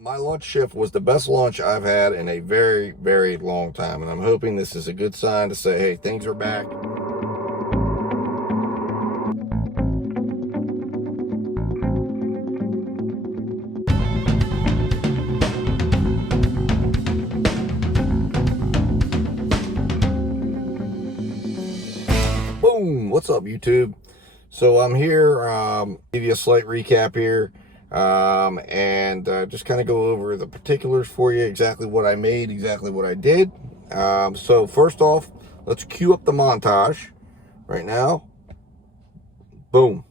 My lunch shift was the best lunch I've had in a very, very long time. And I'm hoping this is a good sign to say, hey, things are back. Boom! What's up, YouTube? So I'm here, give you a slight recap here, and just kind of go over the particulars for you, exactly what I made, exactly what I did. So first off, let's cue up the montage right now. Boom.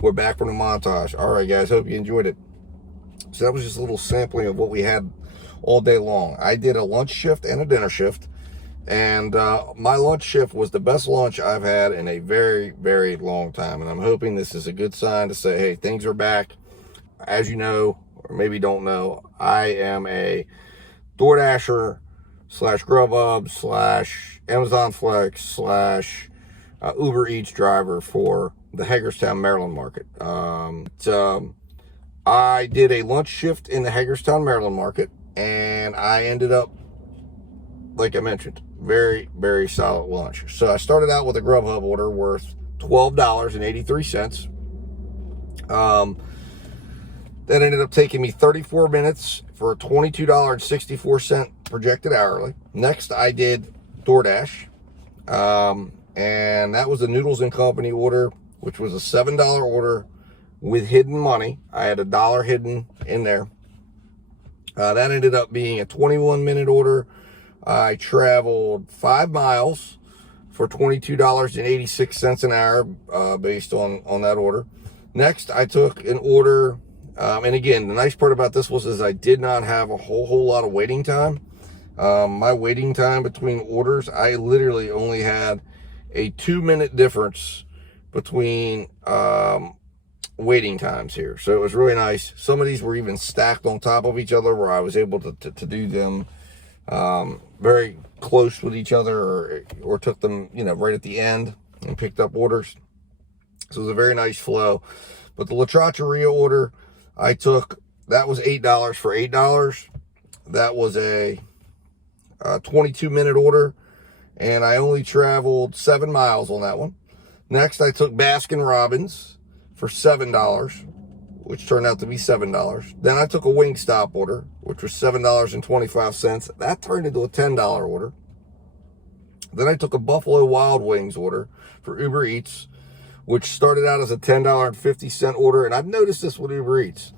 We're back from the montage. All right, guys, hope you enjoyed it. So that was just a little sampling of what we had all day long. I did a lunch shift and a dinner shift, and my lunch shift was the best lunch I've had in a very, very long time. And I'm hoping this is a good sign to say, hey, things are back. As you know, or maybe don't know, I am a DoorDasher slash Grubhub slash Amazon Flex slash Uber Eats driver for the Hagerstown, Maryland market. I did a lunch shift in the Hagerstown, Maryland market, and I ended up, like I mentioned, very, very solid lunch. So I started out with a Grubhub order worth $12.83. That ended up taking me 34 minutes for a $22.64 projected hourly. Next, I did DoorDash, and that was a Noodles & Company order, which was a $7 order with hidden money. I had $1 hidden in there. That ended up being a 21-minute order. I traveled 5 miles for $22.86 an hour based on that order. Next, I took an order, and again, the nice part about this is I did not have a whole lot of waiting time. My waiting time between orders, I literally only had a 2-minute difference between waiting times here. So it was really nice. Some of these were even stacked on top of each other where I was able to do them very close with each other, or took them, right at the end and picked up orders. So it was a very nice flow. But the La Trattoria order I took, that was $8 for $8. That was a 22-minute order, and I only traveled 7 miles on that one. Next, I took Baskin Robbins for $7, which turned out to be $7. Then I took a Wingstop order, which was $7.25. That turned into a $10 order. Then I took a Buffalo Wild Wings order for Uber Eats, which started out as a $10.50 order. And I've noticed this with Uber Eats,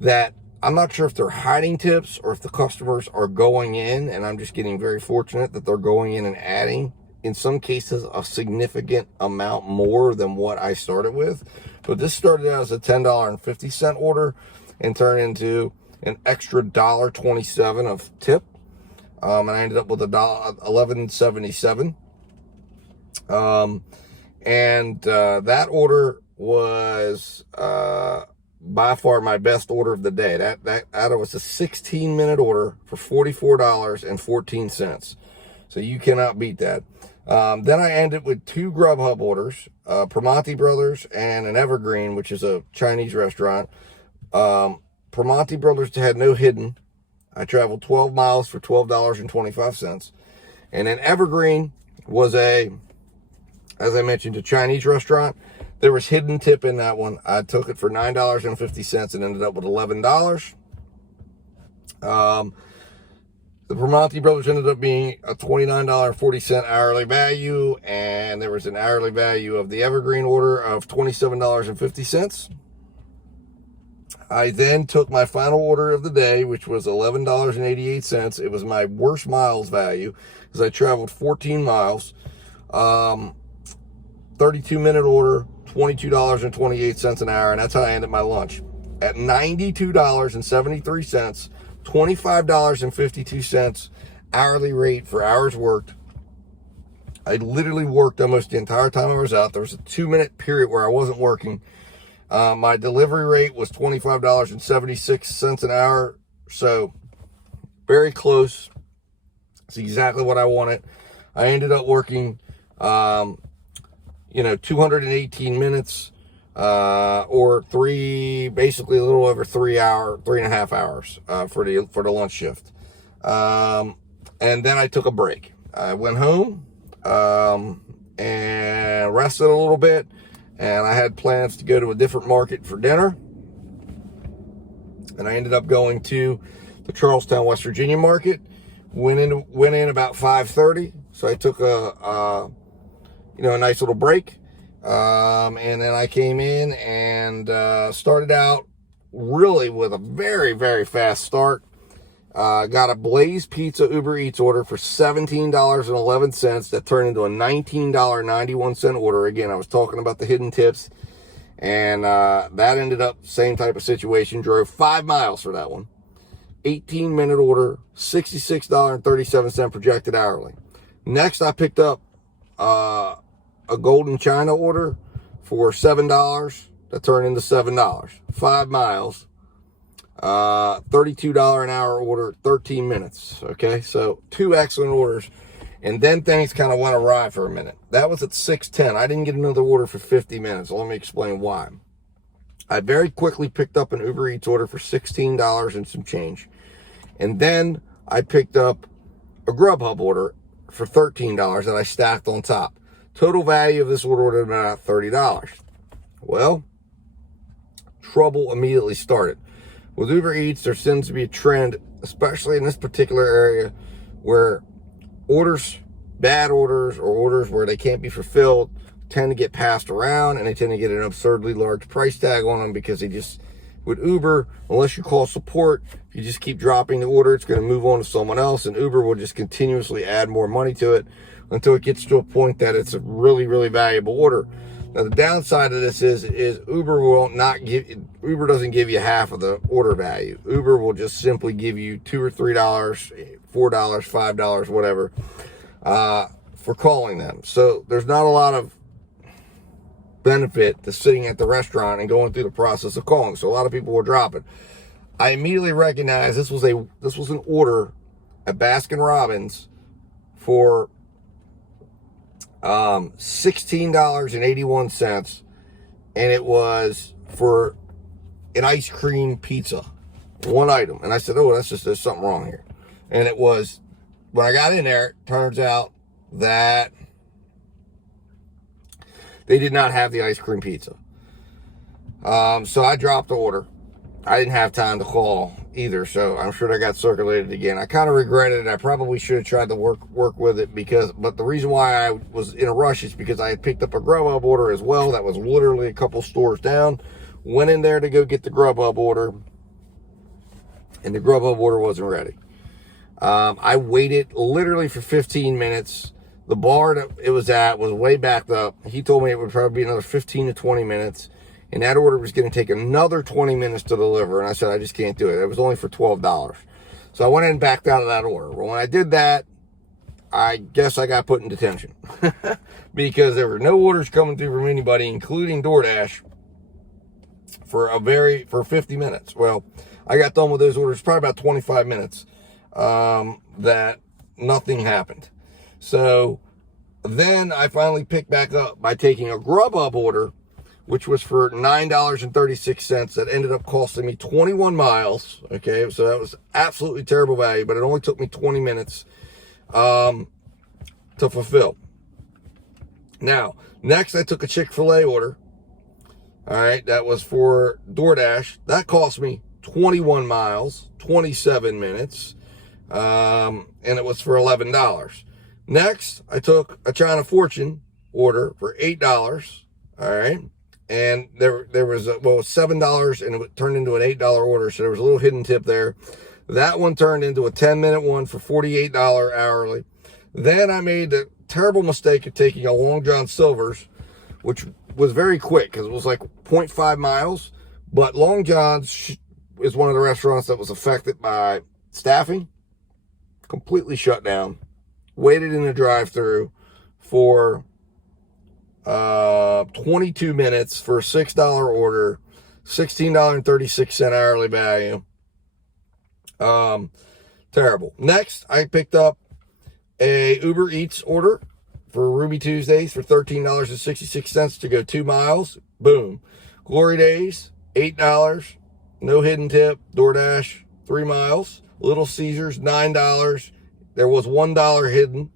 that I'm not sure if they're hiding tips or if the customers are going in, and I'm just getting very fortunate that they're going in and adding, in some cases, a significant amount more than what I started with. But this started out as a $10.50 order and turned into an extra $1.27 of tip. And I ended up with $11.77. That order was by far my best order of the day. That was a 16-minute order for $44.14. So you cannot beat that. Then I ended with 2 Grubhub orders, Primanti Brothers and an Evergreen, which is a Chinese restaurant. Primanti Brothers had no hidden. I traveled 12 miles for $12.25. And then Evergreen was as I mentioned, a Chinese restaurant. There was hidden tip in that one. I took it for $9.50 and ended up with $11. The Primanti Brothers ended up being a $29.40 hourly value, and there was an hourly value of the Evergreen order of $27.50. I then took my final order of the day, which was $11.88. It was my worst miles value because I traveled 14 miles. 32-minute order, $22.28 an hour, and that's how I ended my lunch. At $92.73, $25.52 hourly rate for hours worked. I literally worked almost the entire time I was out. There was a 2-minute period where I wasn't working. My delivery rate was $25.76 an hour. So very close. It's exactly what I wanted. I ended up working, 218 minutes, or basically a little over 3.5 hours, for the lunch shift. And then I took a break. I went home, and rested a little bit, and I had plans to go to a different market for dinner. And I ended up going to the Charlestown, West Virginia market. Went in about 5:30. So I took a nice little break. And then I came in and started out really with a very, very fast start. Got a Blaze Pizza Uber Eats order for $17.11 that turned into a $19.91 order. Again, I was talking about the hidden tips, and that ended up same type of situation. Drove 5 miles for that one. 18-minute order, $66.37 projected hourly. Next, I picked up a Golden China order for $7 that turned into $7. 5 miles. $32 an hour order, 13 minutes. Okay, so 2 excellent orders. And then things kind of went awry for a minute. That was at 6:10. I didn't get another order for 50 minutes. Let me explain why. I very quickly picked up an Uber Eats order for $16 and some change. And then I picked up a Grubhub order for $13 that I stacked on top. Total value of this order would have been about $30. Well, trouble immediately started. With Uber Eats, there seems to be a trend, especially in this particular area, where bad orders, or orders where they can't be fulfilled, tend to get passed around, and they tend to get an absurdly large price tag on them because with Uber, unless you call support, if you just keep dropping the order, it's going to move on to someone else, and Uber will just continuously add more money to it until it gets to a point that it's a really, really valuable order. Now, the downside of this is Uber doesn't give you half of the order value. Uber will just simply give you $2 or $3, $4, $5, whatever, for calling them. So there's not a lot of benefit to sitting at the restaurant and going through the process of calling. So a lot of people will drop it. I immediately recognized this was an order at Baskin-Robbins for $16.81, and it was for an ice cream pizza, one item. And I said, oh, there's something wrong here. And it was, when I got in there, it turns out that they did not have the ice cream pizza. So I dropped the order. I didn't have time to call either, so I'm sure that got circulated again. I kind of regretted it. I probably should have tried to work with it, but the reason why I was in a rush is because I had picked up a Grubhub order as well that was literally a couple stores down. Went in there to go get the Grubhub order, and the Grubhub order wasn't ready. I waited literally for 15 minutes. The bar that it was at was way backed up. He told me it would probably be another 15 to 20 minutes. And that order was going to take another 20 minutes to deliver. And I said, I just can't do it. It was only for $12. So I went in and backed out of that order. Well, when I did that, I guess I got put in detention. Because there were no orders coming through from anybody, including DoorDash, for 50 minutes. Well, I got done with those orders probably about 25 minutes. That nothing happened. So then I finally picked back up by taking a Grubhub order, which was for $9.36. That ended up costing me 21 miles. Okay, so that was absolutely terrible value, but it only took me 20 minutes to fulfill. Now, next I took a Chick-fil-A order. All right, that was for DoorDash. That cost me 21 miles, 27 minutes, and it was for $11. Next, I took a China Fortune order for $8. All right. And there was $7, and it turned into an $8 order. So there was a little hidden tip there. That one turned into a 10-minute one for $48 hourly. Then I made the terrible mistake of taking a Long John Silver's, which was very quick because it was like 0.5 miles. But Long John's is one of the restaurants that was affected by staffing, completely shut down. Waited in the drive-thru for 22 minutes for a $6 order, $16.36 hourly value. Terrible. Next, I picked up a Uber Eats order for Ruby Tuesdays for $13.66 to go 2 miles. Boom. Glory Days, $8. No hidden tip. DoorDash, 3 miles. Little Caesars, $9. There was $1 hidden.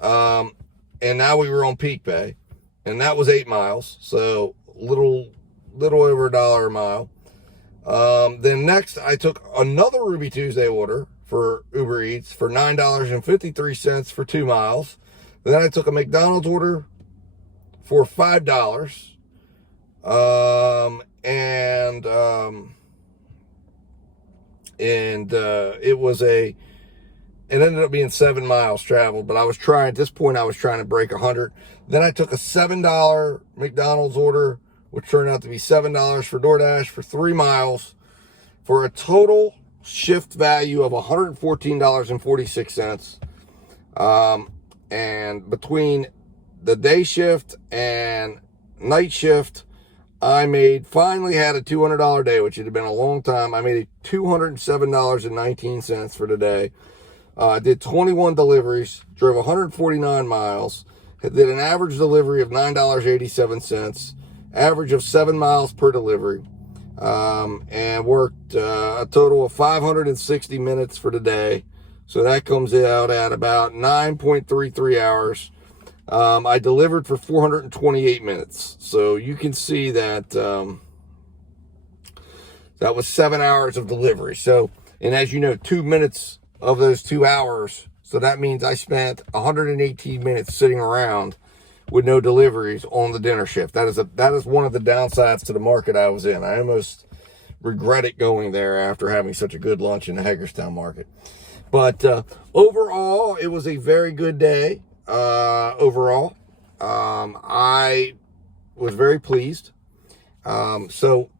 And now we were on Peak Pay. And that was 8 miles. So little over $1 a mile. Then next, I took another Ruby Tuesday order for Uber Eats for $9.53 for 2 miles. Then I took a McDonald's order for $5. It ended up being 7 miles traveled, but at this point I was trying to break 100. Then I took a $7 McDonald's order, which turned out to be $7 for DoorDash for 3 miles, for a total shift value of $114.46. And between the day shift and night shift, I finally had a $200 day, which had been a long time. I made $207.19 for the day. Did 21 deliveries, drove 149 miles, did an average delivery of $9.87, average of 7 miles per delivery, and worked a total of 560 minutes for the day. So that comes out at about 9.33 hours. I delivered for 428 minutes. So you can see that that was 7 hours of delivery. So, and as you know, 2 minutes of those 2 hours. So that means I spent 118 minutes sitting around with no deliveries on the dinner shift. That is one of the downsides to the market I was in. I almost regretted going there after having such a good lunch in the Hagerstown market. But overall, it was a very good day. Overall, I was very pleased. So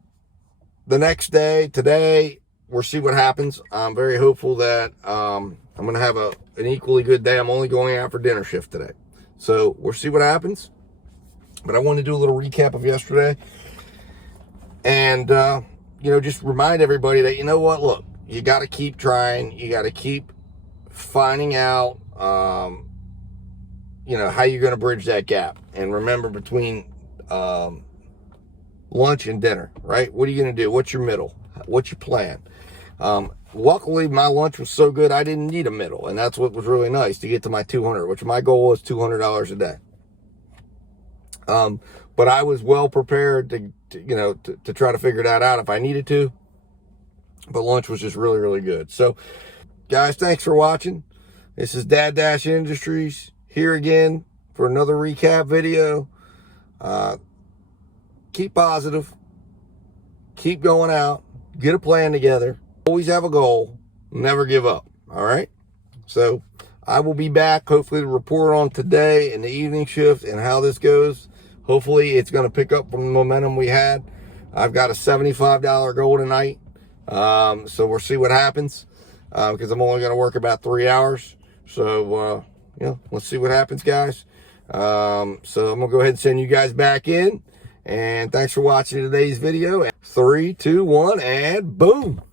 the next day, today, we'll see what happens. I'm very hopeful that I'm going to have an equally good day. I'm only going out for dinner shift today. So we'll see what happens. But I wanted to do a little recap of yesterday. And, just remind everybody that, you know what, look, you got to keep trying. You got to keep finding out, how you're going to bridge that gap. And remember, between lunch and dinner, right? What are you going to do? What's your middle? What's your plan? Luckily, my lunch was so good, I didn't need a middle. And that's what was really nice, to get to my 200, which my goal was $200 a day. But I was well prepared to try to figure that out if I needed to. But lunch was just really, really good. So, guys, thanks for watching. This is Dad Dash Industries here again for another recap video. Keep positive. Keep going out. Get a plan together. Always have a goal. Never give up. All right? So I will be back hopefully to report on today and the evening shift and how this goes. Hopefully it's going to pick up from the momentum we had. I've got a $75 goal tonight. So we'll see what happens. Because I'm only going to work about 3 hours. So, let's see what happens, guys. So I'm going to go ahead and send you guys back in. And thanks for watching today's video. 3, 2, 1, and boom.